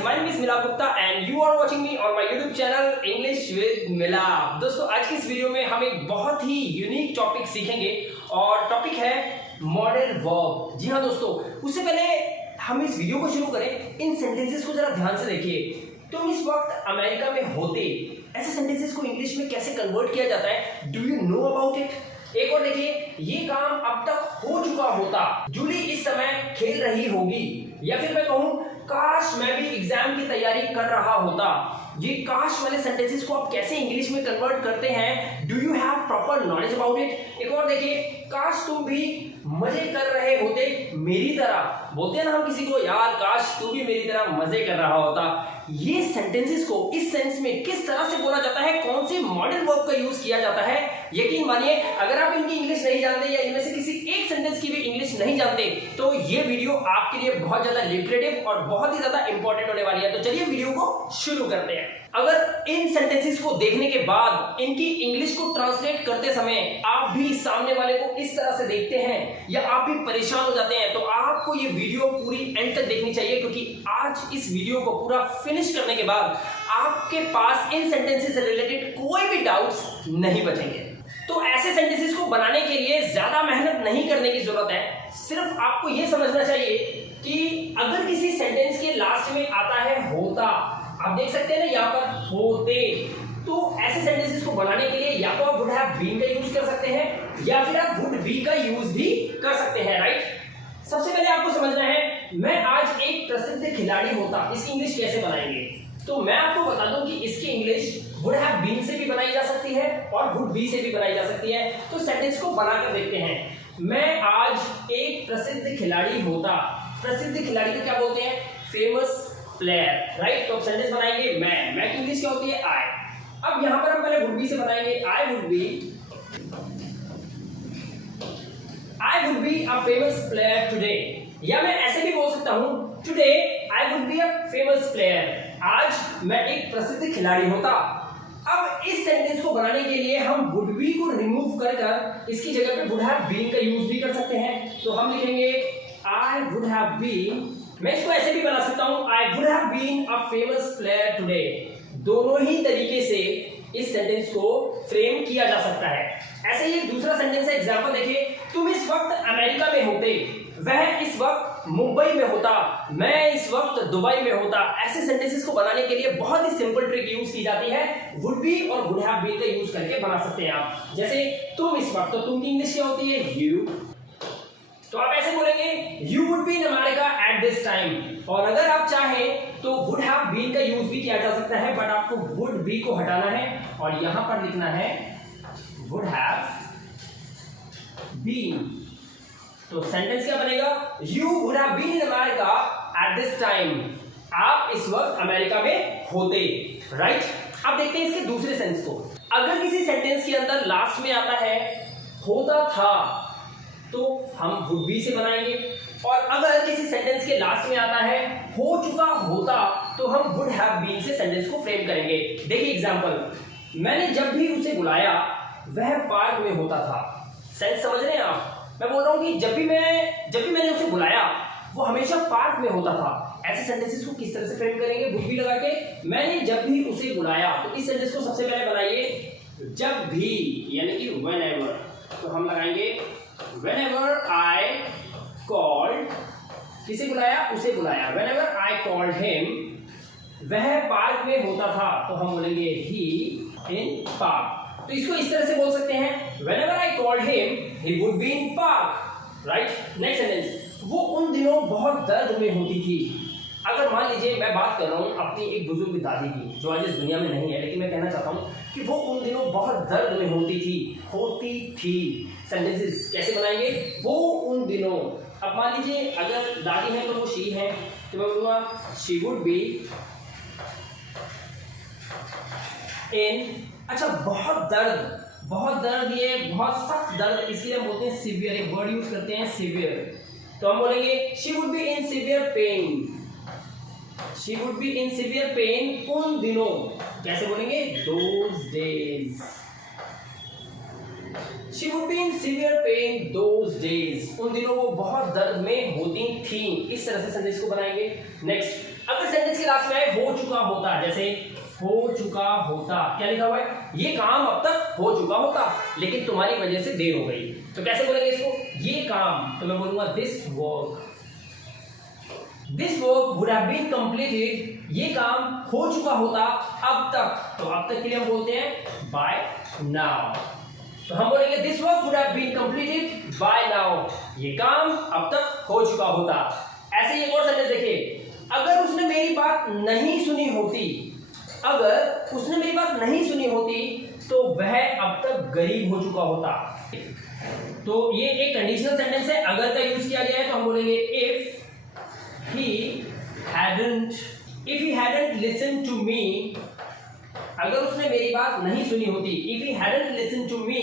guys, my name is Milab Gupta and you are watching me on my YouTube channel English with Milab। दोस्तों आज की इस video में हम एक बहुत ही यूनिक टॉपिक सीखेंगे और टॉपिक है मॉडल वर्ब। जी हाँ दोस्तों, उससे पहले हम इस वीडियो को शुरू करें, इन सेंटेंसेस को जरा ध्यान से देखिए। तुम इस वक्त अमेरिका में होते, ऐसे सेंटेंसेस को इंग्लिश में कैसे कन्वर्ट किया जाता है, do you know about it? एक और देखिए, ये काम अब तक हो चुका होता, जूली इस समय खेल रही होगी, या फिर मैं कहूं काश मैं भी एग्जाम की तैयारी कर रहा होता। ये काश वाले सेंटेंसेस को आप कैसे इंग्लिश में कन्वर्ट करते हैं, do you have proper knowledge about it? एक और देखिए, काश तुम भी मजे कर रहे होते मेरी तरह। बोलते हैं ना हम किसी को, यार काश तू भी मेरी तरह मजे कर रहा होता। ये सेंटेंसेस को इस सेंस में किस तरह से बोला जाता है, कौन से मॉडल वर्ब का यूज किया जाता है, यकीन मानिए अगर आप इनकी इंग्लिश नहीं जानते या इनमें से किसी एक सेंटेंस की भी इंग्लिश नहीं जानते तो ये वीडियो आपके लिए बहुत ज्यादा लिटरेटिव और बहुत ही ज्यादा इंपॉर्टेंट होने वाली है। तो चलिए वीडियो को शुरू करते हैं। अगर इन सेंटेंसेस को देखने के बाद इनकी इंग्लिश को ट्रांसलेट करते समय आप भी सामने वाले को इस तरह से देखते हैं या आप भी परेशान हो जाते हैं तो आपको ये वीडियो पूरी एंड तक देखनी चाहिए, क्योंकि आज इस वीडियो को पूरा फिनिश करने के बाद आपके पास इन सेंटेंसेस से रिलेटेड कोई भी डाउट्स नहीं बचेंगे। तो ऐसे सेंटेंसेस को बनाने के लिए ज्यादा मेहनत नहीं करने की जरूरत है, सिर्फ आपको यह समझना चाहिए कि अगर किसी सेंटेंस के लास्ट में आता है होता, आप देख सकते हैं ना यहाँ पर होते, तो ऐसे सेंटेंसेस को बनाने के लिए या तो आप वुड हैव बीन का यूज कर सकते हैं या फिर आप वुड बी का यूज भी कर सकते हैं, राइट? सबसे पहले आपको समझना है, मैं आज एक प्रसिद्ध खिलाड़ी होता, इसकी इंग्लिश कैसे बनाएंगे? तो मैं आपको बता दूं कि इसकी इंग्लिश वुड हैव बीन से भी बनाई जा सकती है और वुड बी से भी बनाई जा सकती है। तो सेंटेंस को बनाकर देखते हैं। मैं आज एक प्रसिद्ध खिलाड़ी होता, प्रसिद्ध खिलाड़ी को क्या बोलते हैं? Famous player, right? तो सेंटेंस बनाएंगे मैं की इंग्लिश क्या होती है? आई। अब यहां पर हम पहले वुड बी से बनाएंगे, I would be a famous player today, या मैं ऐसे भी बोल सकता हूं today I would be a famous player, आज मैं एक प्रसिद्ध खिलाड़ी होता। अब इस सेंटेंस को बनाने के लिए हम वुड बी को रिमूव कर इसकी जगह पे वुड हैव बीन का यूज भी कर सकते हैं। तो हम लिखेंगे आई वुड हैव बीन, मैं इसको ऐसे भी बना सकता हूं I would have been a famous player today. दोनों ही तरीके से इस सेंटेंस को फ्रेम किया जा सकता है। ऐसे ही एक दूसरा सेंटेंस है, एग्जांपल देखिए, तुम इस वक्त अमेरिका में होते, वह इस वक्त मुंबई में होता, मैं इस वक्त दुबई में होता। ऐसे सेंटेंसेस को बनाने के लिए बहुत ही सिंपल ट्रिक यूज की जाती है, वुड बी और वुड हैव बीन का यूज करके बना सकते हैं आप। जैसे तुम इस वक्त, तो तुम की इंग्लिश क्या होती है? यू। तो आप ऐसे बोलेंगे you would be in America at this time, और अगर आप चाहें तो वुड हैव बीन का यूज भी किया जा सकता है, बट आपको वुड बी को हटाना है और यहां पर लिखना है वुड हैव बीन। तो सेंटेंस क्या बनेगा? You would have been in America at this time, आप इस वक्त अमेरिका में होते, राइट? अब देखते हैं इसके दूसरे सेंस को। अगर किसी सेंटेंस के अंदर लास्ट में आता है होता था तो हम वुड बी से बनाएंगे, और अगर किसी सेंटेंस के लास्ट में आता है हो चुका होता तो हम वुड हैव बीन से सेंटेंस को फ्रेम करेंगे। देखिए एग्जांपल, मैंने जब भी उसे बुलाया वह पार्क में होता था। सेंस समझ रहे हैं आप? मैं बोल रहा हूं कि जब भी मैंने उसे बुलाया वो हमेशा पार्क में होता था। ऐसे सेंटेंसेस को किस तरह से फ्रेम करेंगे? वुड बी लगा के, मैंने जब भी उसे बुलाया, तो इस सेंटेंस को सबसे पहले बनाइए जब भी, यानी कि व्हेनेवर। तो हम लगाएंगे whenever I called, किसे बुलाया? उसे बुलाया। whenever I called him, वह पार्क में होता था, तो हम बोलेंगे he in park। तो इसको इस तरह से बोल सकते हैं whenever I called him, he would be in park, right? next sentence, वो उन दिनों बहुत दर्द में होती थी। अगर मान लीजिए मैं बात कर रहा हूँ अपनी एक बुजुर्ग दादी की जो आज इस दुनिया में नहीं है, लेकिन मैं कहना चाहता हूँ कि वो उन दिनों बहुत दर्द में होती थी। सेंटेंसेस कैसे बनाएंगे? वो उन दिनों। अब मान लीजिए अगर दादी है तो वो शी है, तो मैं बोलूँगा शी वुड बी इन, अच्छा बहुत दर्द, ये बहुत सख्त दर्द, इसलिए हम बोलते हैं सीवियर, एक वर्ड यूज करते हैं सीवियर। तो हम बोलेंगे she would be in severe pain, she would be in severe pain उन दिनों। कैसे बोलेंगे? Those days, she would be in severe pain those days, उन दिनों वो बहुत दर्द में होती थी। इस तरह से सेंटेंस को बनाएंगे। नेक्स्ट, अगर सेंटेंस के लास्ट में है हो चुका होता, जैसे हो चुका होता, क्या लिखा हुआ है, ये काम अब तक हो चुका होता लेकिन तुम्हारी वजह से देर हो गई। तो कैसे बोलेंगे इसको, ये काम, तो मैं बोलूंगा this work would have been completed, ये काम हो चुका होता अब तक। तो अब तक के लिए हम बोलते हैं बाय नाउ। तो हम बोलेंगे this work would have been completed by now, ये काम अब तक हो चुका होता। ऐसे ही एक और सेंटेंस देखिए, अगर उसने मेरी बात नहीं सुनी होती, अगर उसने मेरी बात नहीं सुनी होती तो वह अब तक गरीब हो चुका होता। तो ये एक कंडीशनल सेंटेंस है, अगर का यूज किया गया है तो हम बोलेंगे if he hadn't listened to me, अगर उसने मेरी बात नहीं सुनी होती, if he hadn't listened to me,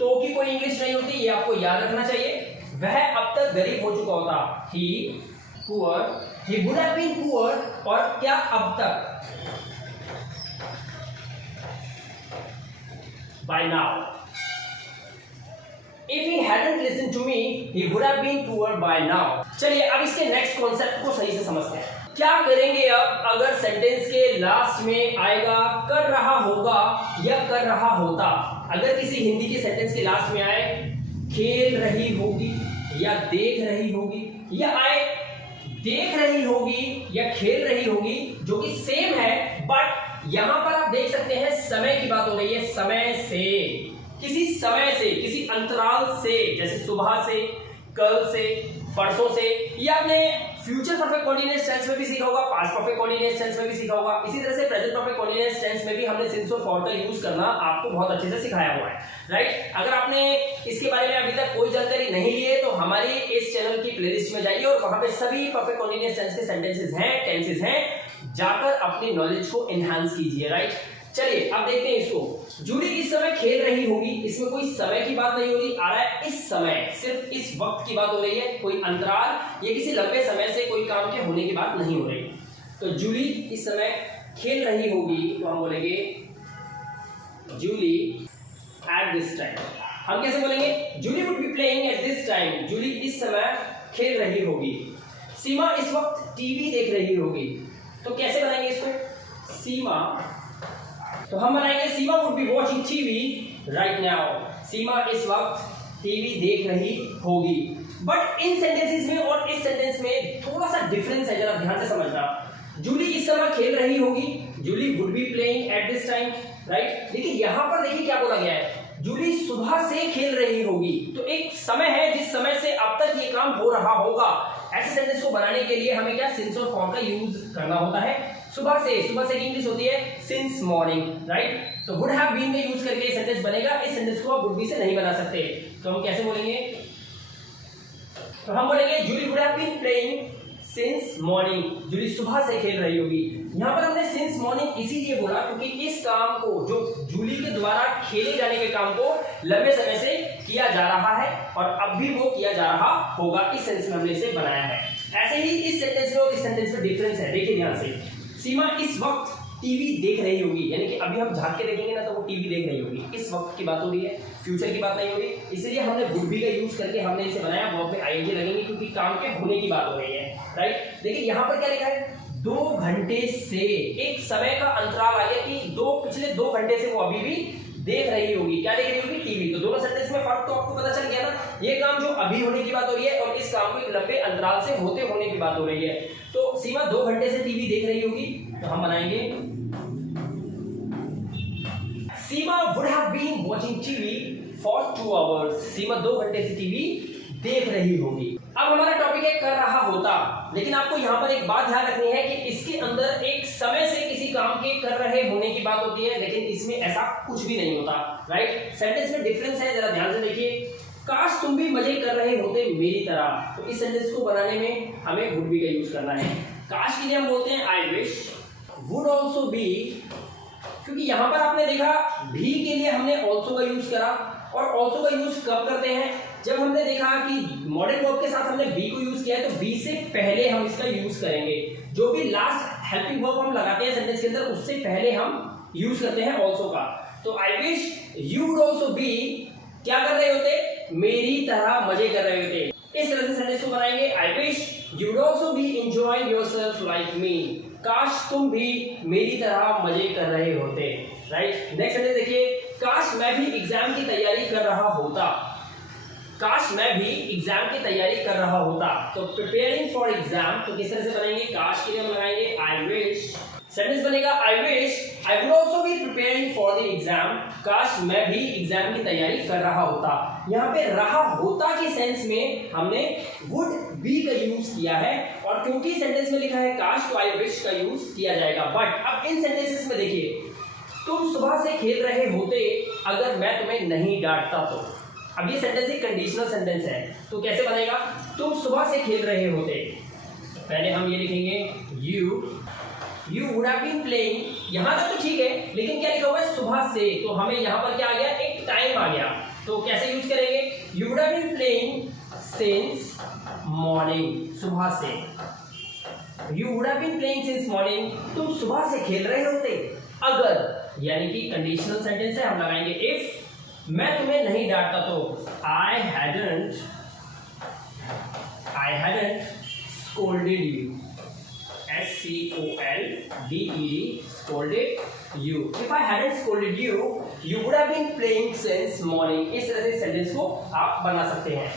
तो की कोई इंग्लिश नहीं होती, ये आपको याद रखना चाहिए। वह अब तक गरीब हो चुका होता, he would have been poor, और क्या अब तक, by now, if he hadn't listened to me, he would have been poor by now। चलिए अब इसके नेक्स्ट कॉन्सेप्ट को सही से समझते हैं। क्या करेंगे अब अगर सेंटेंस के लास्ट में आएगा कर रहा होगा या कर रहा होता। अगर किसी हिंदी के सेंटेंस के लास्ट में आए खेल रही होगी या देख रही होगी, या आए देख रही होगी या खेल रही होगी, जो कि सेम है, बट यहां पर आप देख सकते हैं समय की बात हो रही है, समय से, किसी समय से, किसी अंतराल से, जैसे सुबह से, कल से, परसों से, या आपने फ्यूचर परफेक्ट कॉर्डिनेट टेंस में भी सीखा होगा, पास्ट परफेक्ट कॉर्डिनेट टेंस में भी सीखा होगा, इसी तरह से प्रेजेंट परफेक्ट कॉर्डिनेट टेंस में भी हमने सिंस और फॉर का यूज करना आपको बहुत अच्छे से सिखाया हुआ है, राइट। अगर आपने इसके बारे में अभी तक कोई जानकारी नहीं ली है तो हमारी इस चैनल की प्लेलिस्ट में जाइए और वहां पे सभी परफेक्ट कॉर्डिनेट टेंस के सेंटेंसेस हैं, टेंसेस हैं, जाकर अपनी नॉलेज को एनहांस कीजिए, राइट। चलिए अब देखते हैं इसको। जूली इस समय खेल रही होगी, इसमें कोई समय की बात नहीं हो रही, आ रहा है इस समय, सिर्फ इस वक्त की बात हो रही है, कोई अंतराल या किसी लंबे समय से कोई काम के होने की बात नहीं हो रही। तो जूली इस समय खेल रही होगी, तो हम बोलेंगे जूली एट दिस टाइम। हम कैसे बोलेंगे, Julie would be playing at this time, Julie इस समय खेल रही होगी। सीमा इस वक्त टीवी देख रही होगी, तो कैसे बनाएंगे इसको, सीमा, तो हम बनाएंगे Seema would be watching TV right now, Seema इस वक्त टीवी देख रही होगी। बट इन सेंटेंसेस में और इस सेंटेंस में थोड़ा सा डिफरेंस है, जरा ध्यान से समझना। जूली इस समय खेल रही होगी, Julie would be playing at this time, right. लेकिन यहां पर देखिए क्या बोला गया है, जूली सुबह से खेल रही होगी, तो एक समय है जिस समय से अब तक ये काम हो रहा होगा। ऐसे सेंटेंस को बनाने के लिए हमें क्या सिंस और फॉर का यूज करना होता है, सुबह से की इंग्लिश होती है सिंस मॉर्निंग, राइट। तो वुड हैव बीन का यूज करके ये सेंटेंस बनेगा, इस सेंटेंस को आप वुड बी से नहीं बना सकते, तो हम कैसे बोलेंगे, तो हम बोलेंगे Julie would have been playing since morning, Julie सुबह से खेल रही होगी। यहां पर हमने सिंस मॉर्निंग इसीलिए बोला क्योंकि इस काम को, जो जूली के द्वारा खेले जाने के काम को लंबे समय से किया जा रहा है और अब भी वो किया जा रहा होगा, इस सेंस में हमने इसे बनाया है। ऐसे ही इस सेंटेंस में और इस सेंटेंस में डिफरेंस है, देखिए ध्यान से। सीमा इस वक्त टीवी देख रही होगी, यानी कि अभी हम झांक के देखेंगे ना तो वो टीवी देख रही होगी, इस वक्त की बात हो रही है, फ्यूचर की बात नहीं हो रही, इसलिए हमने वुड बी का यूज करके हमने इसे बनाया, वर्ब में आईएनजी लगेंगे क्योंकि काम के होने की बात हो रही है, राइट। देखिए यहाँ पर क्या लिखा है, 2 घंटे से, एक समय का अंतराल आ गया कि पिछले 2 घंटे से वो अभी भी देख रही होगी, क्या देख रही होगी, टीवी। तो दोनों सेंटेंस में फर्क तो आपको पता चल गया ना, ये काम जो अभी होने की बात हो रही है और इस काम को एक लंबे अंतराल से होते होने की बात हो रही है। तो सीमा 2 घंटे से टीवी देख रही होगी, तो हम बनाएंगे Seema would have been watching TV for 2 hours, Seema 2 घंटे से टीवी देख रही होगी। अब हमारा टॉपिक है कर रहा होता, लेकिन आपको यहाँ पर एक बात ध्यान रखनी है कि इसके अंदर एक समय से किसी काम के कर रहे होने की बात होती है, लेकिन इसमें ऐसा कुछ भी नहीं होता, राइट। सेंटेंस में डिफरेंस है, जरा ध्यान से देखिए। काश तुम भी मजे कर रहे होते मेरी तरह, तो इस सेंटेंस को बनाने में हमें वुड बी का यूज करना है। काश के लिए हम बोलते हैं I wish, would also be, क्योंकि यहां पर आपने देखा भी के लिए हमने ऑल्सो का यूज करा, और ऑल्सो का यूज कब करते हैं, जब हमने देखा कि मॉडर्न वर्ब के साथ हमने बी को यूज किया है तो बी से पहले हम इसका यूज करेंगे। जो भी लास्ट हेल्पिंग वर्ब हम लगाते हैं सेंटेंस के अंदर, उससे पहले हम यूज करते हैं ऑल्सो का। तो I wish you would also be, क्या कर रहे होते, मेरी तरह मजे कर रहे होते। इस तरह से सेंटेंस को बनाएंगे, I wish You would also be enjoying yourself like me. काश तुम भी मेरी तरह मजे कर रहे होते. राइट. नेक्स्ट सेंटेंस देखिए. काश मैं भी एग्जाम की तैयारी कर रहा होता. काश मैं भी एग्जाम की तैयारी कर रहा होता. तो प्रिपेयरिंग फॉर एग्जाम तो किस तरह से बनाएंगे? काश के लिए हम लगाएंगे आई विश. सेंटेंस बनेगा आई wish I would also be preparing for the exam. काश मैं भी एग्जाम की तैयारी कर रहा होता. यहाँ पे रहा होता के सेंस में हमने वुड बी का यूज किया है और क्योंकि सेंटेंस में लिखा है काश तो आई विश का यूज किया जाएगा. बट अब इन सेंटेंसेस में देखिए. तुम सुबह से खेल रहे होते अगर मैं तुम्हें नहीं डांटता तो. अब ये सेंटेंस एक कंडीशनल सेंटेंस है तो कैसे बनेगा? तुम सुबह से खेल रहे होते. पहले हम ये लिखेंगे You would have been playing. यहाँ तक तो ठीक है लेकिन क्या लिखा हुआ है? सुबह से. तो हमें यहाँ पर क्या आ गया? एक टाइम आ गया. तो कैसे यूज करेंगे? You would have been playing since morning. सुबह से. You would have been playing since morning. तुम सुबह से खेल रहे होते अगर, यानी कि कंडीशनल सेंटेंस है, हम लगाएंगे इफ मैं तुम्हें नहीं डांटता तो. I hadn't scolded you. SCOLDED scolded you. If I hadn't scolded you, you would have been playing since morning. इस तरह से सेंटेंस को आप बना सकते हैं.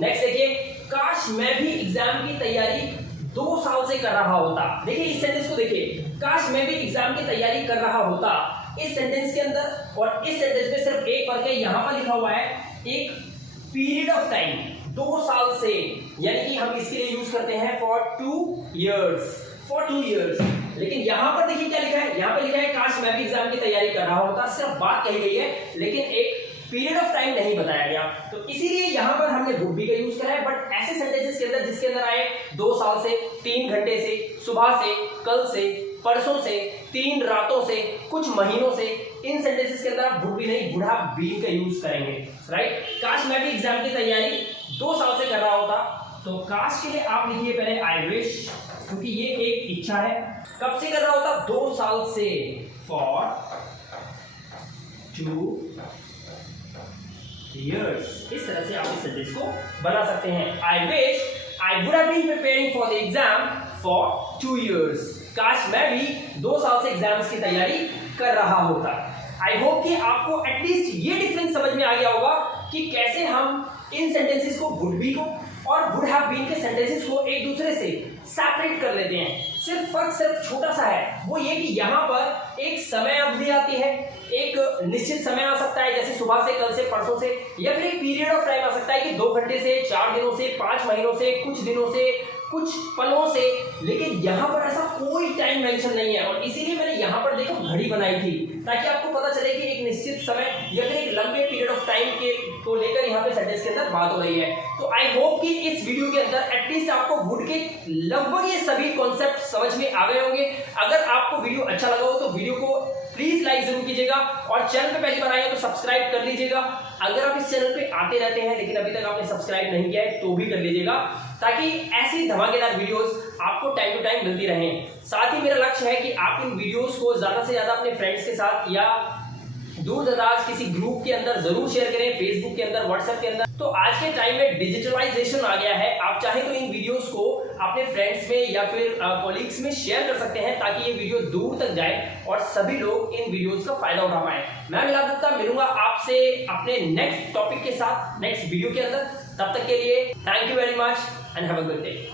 नेक्स्ट देखिए. काश मैं भी एग्जाम की तैयारी 2 साल से कर रहा होता. देखिए इस सेंटेंस को देखिए. काश मैं भी एग्जाम की तैयारी कर रहा होता. इस सेंटेंस के अंदर और इस सेंटेंस में सिर्फ एक फर्क है. यहाँ पर लिखा हुआ है एक पीरियड ऑफ टाइम 2 साल से, यानी कि हम इसके लिए यूज करते हैं फॉर 2 years. लेकिन यहाँ पर देखिए क्या लिखा है. यहाँ पे लिखा है काश मैं भी एग्जाम की तैयारी कर रहा होता. सिर्फ बात कही गई है लेकिन एक पीरियड ऑफ टाइम नहीं बताया गया. तो इसीलिए यहाँ पर हमने वुड बी का यूज करा है. बट ऐसे सेंटेंसेस के अंदर जिसके अंदर आए 2 साल से, 3 घंटे से, सुबह से, कल से, परसों से, 3 रातों से, कुछ महीनों से, इन सेंटेंसेस के अंदर आप वुड बी नहीं, वुड हैव बीन का यूज करेंगे. राइट. काश मैं भी एग्जाम की तैयारी 2 साल से कर रहा होता. तो काश के लिए आप लिखिए पहले आई विश, क्योंकि ये एक इच्छा है. कब से कर रहा होता? 2 साल से. For 2 years. इस तरह से आप इस सेंटेंस को बना सकते हैं. I wish I would have been preparing for the exam for 2 years. काश मैं भी 2 साल से एग्जाम्स की तैयारी कर रहा होता. आई होप कि आपको एटलीस्ट ये डिफरेंस समझ में आ गया होगा कि कैसे हम इन सेंटेंसेस को वुड बी को और वुड हैव बीन के सेंटेंसेस को एक दूसरे से सेपरेट कर लेते हैं. सिर्फ छोटा सा है, वो ये कि यहाँ पर एक समय अवधि आती है, एक निश्चित समय आ सकता है जैसे सुबह से, कल से, परसों से, या फिर एक पीरियड ऑफ टाइम आ सकता है कि 2 घंटे से, 4 दिनों से, 5 महीनों से, कुछ दिनों से, कुछ पलों से. लेकिन यहाँ पर ऐसा कोई टाइम मेंशन नहीं है और इसीलिए मैंने यहाँ पर देखो घड़ी बनाई थी ताकि आपको पता चले कि एक निश्चित समय या फिर एक लंबे पीरियड ऑफ टाइम के को लेकर यहाँ पे सेंटेंस के अंदर बात हो रही है. तो आई होप कि इस वीडियो के अंदर एटलीस्ट आपको वुड के लगभग ये सभी कॉन्सेप्ट समझ में आ गए होंगे. अगर आपको वीडियो अच्छा लगा हो तो वीडियो को प्लीज लाइक जरूर कीजिएगा और चैनल पे पहली बार आए तो सब्सक्राइब कर लीजिएगा. अगर आप इस चैनल पे आते रहते हैं लेकिन अभी तक आपने सब्सक्राइब नहीं किया है तो भी कर लीजिएगा ताकि ऐसी धमाकेदार वीडियोस आपको टाइम टू टाइम मिलती रहें. साथ ही मेरा लक्ष्य है कि आप इन वीडियोस को ज्यादा से ज्यादा अपने फ्रेंड्स के साथ या दूर दराज किसी ग्रुप के अंदर जरूर शेयर करें, फेसबुक के अंदर, व्हाट्सएप के अंदर. तो आज के टाइम में डिजिटलाइजेशन आ गया है. आप चाहे तो इन वीडियोस को अपने फ्रेंड्स में या फिर कॉलीग्स में शेयर कर सकते हैं ताकि ये वीडियो दूर तक जाए और सभी लोग इन वीडियोस का फायदा उठा पाए. मैं मिलाद गुप्ता मिलूंगा आपसे अपने नेक्स्ट टॉपिक के साथ नेक्स्ट वीडियो के अंदर. तब तक के लिए thank you very much and have a good day.